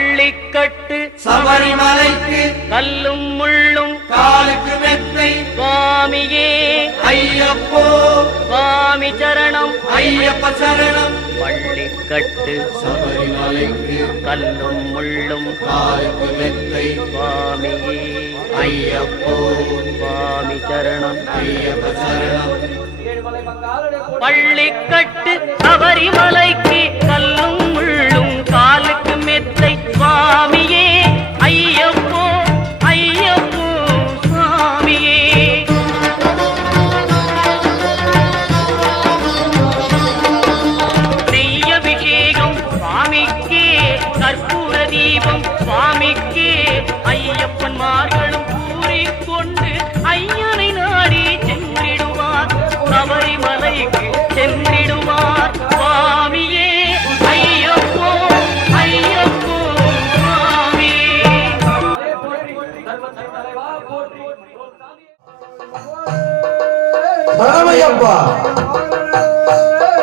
ஜல்லிக்கட்டு சபரிமலைக்கு கல்லும் முள்ளும் காலுக்கு மெத்தை சுவாமியே. ஐயப்போ. சுவாமி சரணம். ஐயப்ப சரணம். பள்ளிக்கட்டு சபரிமலைக்கு கல்லும் முள்ளும் காலுக்கு மெத்தை சுவாமியே. ஐயப்போ. சுவாமி சரணம். ஐயப்ப சரணம். பள்ளிக்கட்டு சபரிமலைக்கு கல்லும் பாலுக்கு மெத்தை சுவாமியே.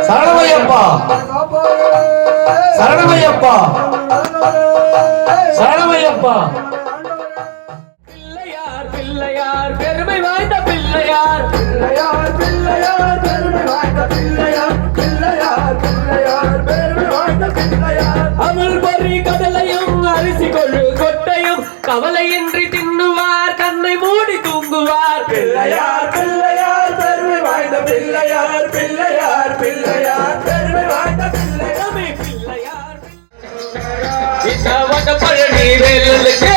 சரணமையப்பா. சரணமையப்பா. சரணமையப்பா. சரணமையப்பா பிள்ளையார் பிள்ளையார். பெருமை வாய்ந்த பிள்ளையார். பிள்ளையார் பிள்ளையார் பெருமை வாய்ந்த பிள்ளையார். கவலையின்றி தின்னுவார் கண்ணை மூடி தூங்குவார். பிள்ளையார் பழனி வேலுக்கு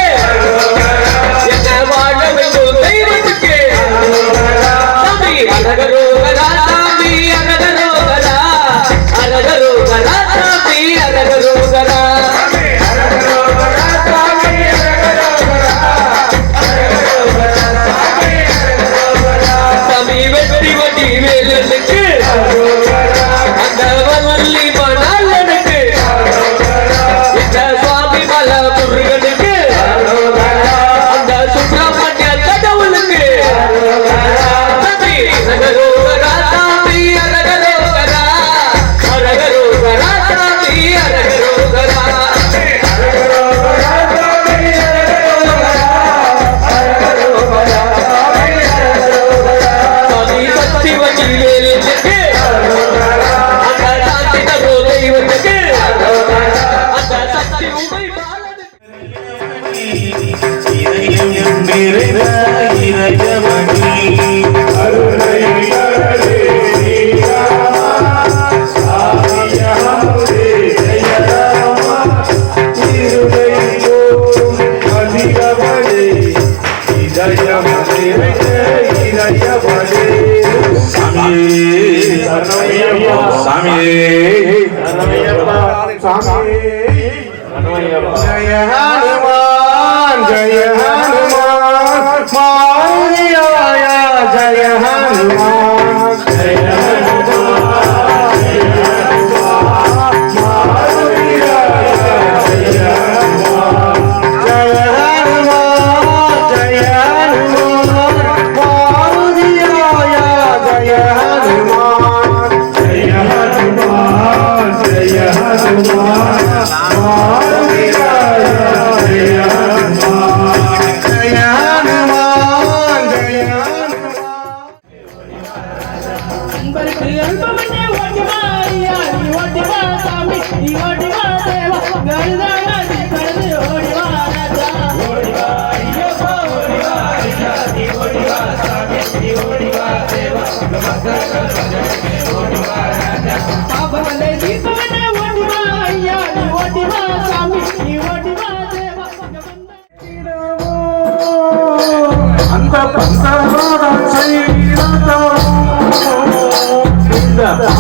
పంత పంత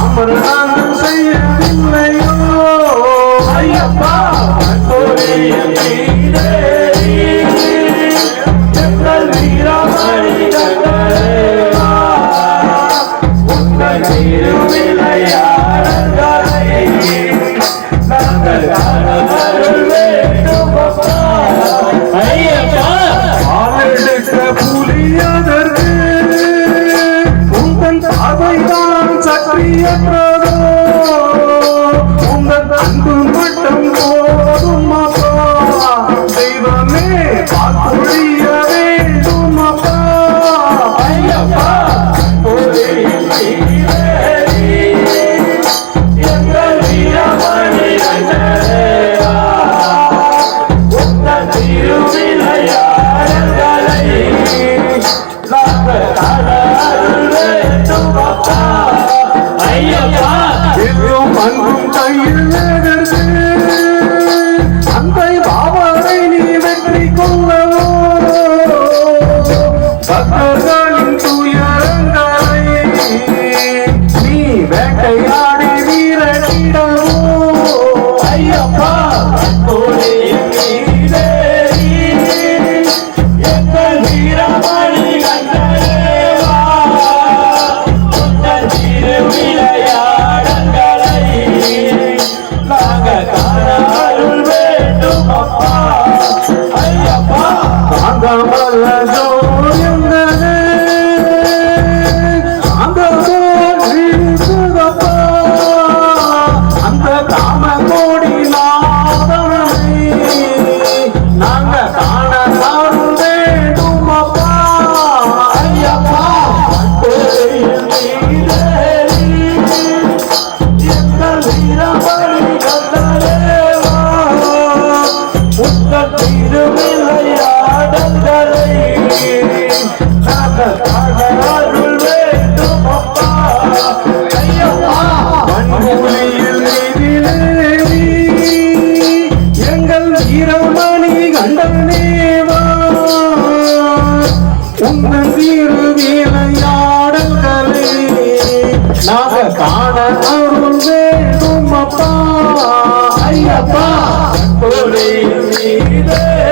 Yeah.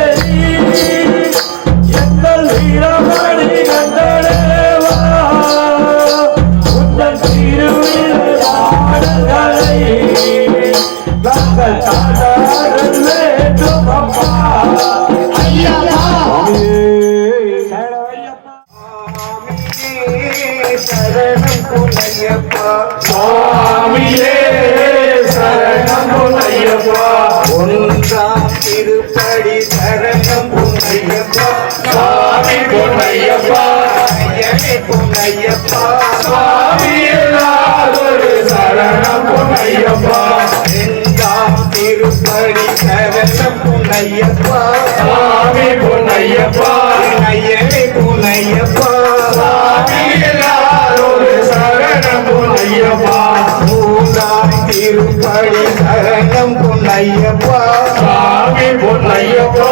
பொன்னையப்பா சுவாமி பொன்னையப்பா.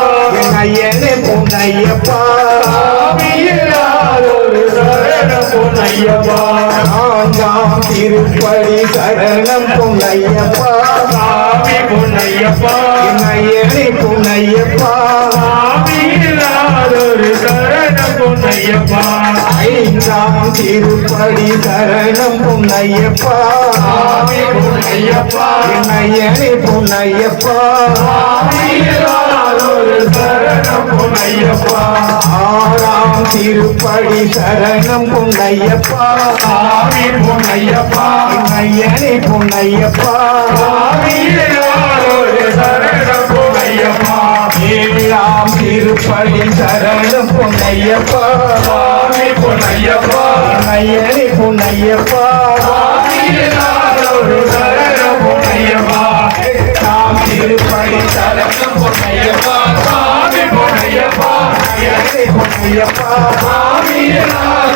ஐயனே பொன்னையப்பா. பொன்னையப்பா நான்காம் திருப்படி சரணம் பொன்னையப்பா. சுவாமி பொன்னையப்பா ஐயனே பொன்னையப்பா. ஐந்தாம் திருப்படி சரணம் புன்னையப்பா. புன்னையப்பா பொன்னையப்பா. புன்னையப்பா ஆறாம் திருப்படி சரணம் பொன்னையப்பா. சுவாமி பொன்னையப்பா ஐயனே பொன்னையப்பா சரணம் பொன்னையப்பா. ஏழாம் திருப்படி சரணம் பொன்னையப்பா. பொன்னையப்பா ஐயனே ஒரு சரணம் பொன்னையப்பா எட்டாம் திருப்படி சரணம் பொன்னையப்பா சுவாமி பொன்னையப்பா ஐயனே பொன்னையப்பா சுவாமி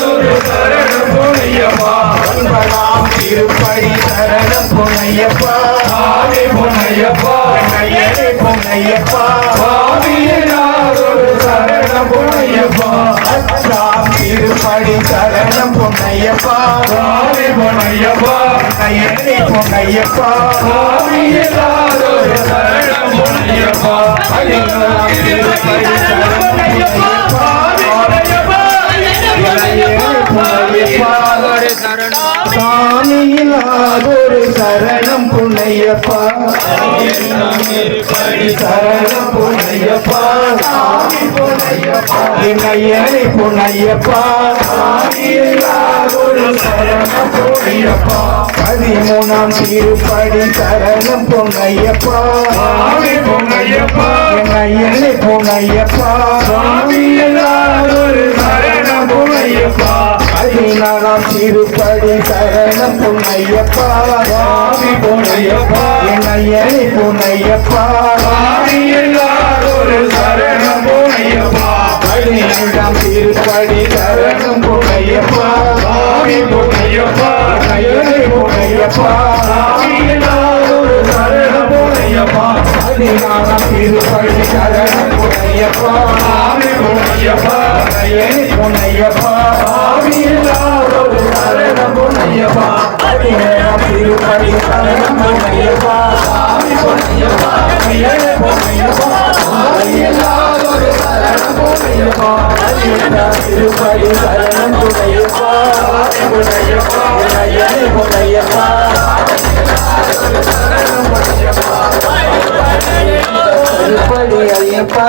ஒரு சரணம் பொன்னையப்பா ஒன்பதாம் திருப்படி சரணம் பொன்னையப்பா சுவாமி பொன்னையப்பா ஐயனே பொன்னையப்பா சுவாமி பொன்னையப்பா சுவாமி ஒரு சரணம் பொன்னையப்பா பதினோராம் திருப்படி சரணம் சாமியிலாதொரு சரணம் புண்ணையப்பா. சரணம் புண்ணையப்பா. சாமி புண்ணையப்பா புண்ணையப்பா. சரணம் புண்ணையப்பா பதிமூணாம் திருப்படி சரணம் பொன்னையப்பா. பொன்னையப்பா. என்னையனை பொன்னையப்பா. சரணம் பொன்னையப்பா. பதினாறாம் திருப்படி சரணம் பொன்னையப்பா. பொன்னையப்பா. என்னையனி பொன்னையப்பா. சுவாமி பொன்னையப்பா என்னையனி பொன்னையப்பா திருப்பதி ஐயப்பா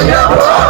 Hallelujah.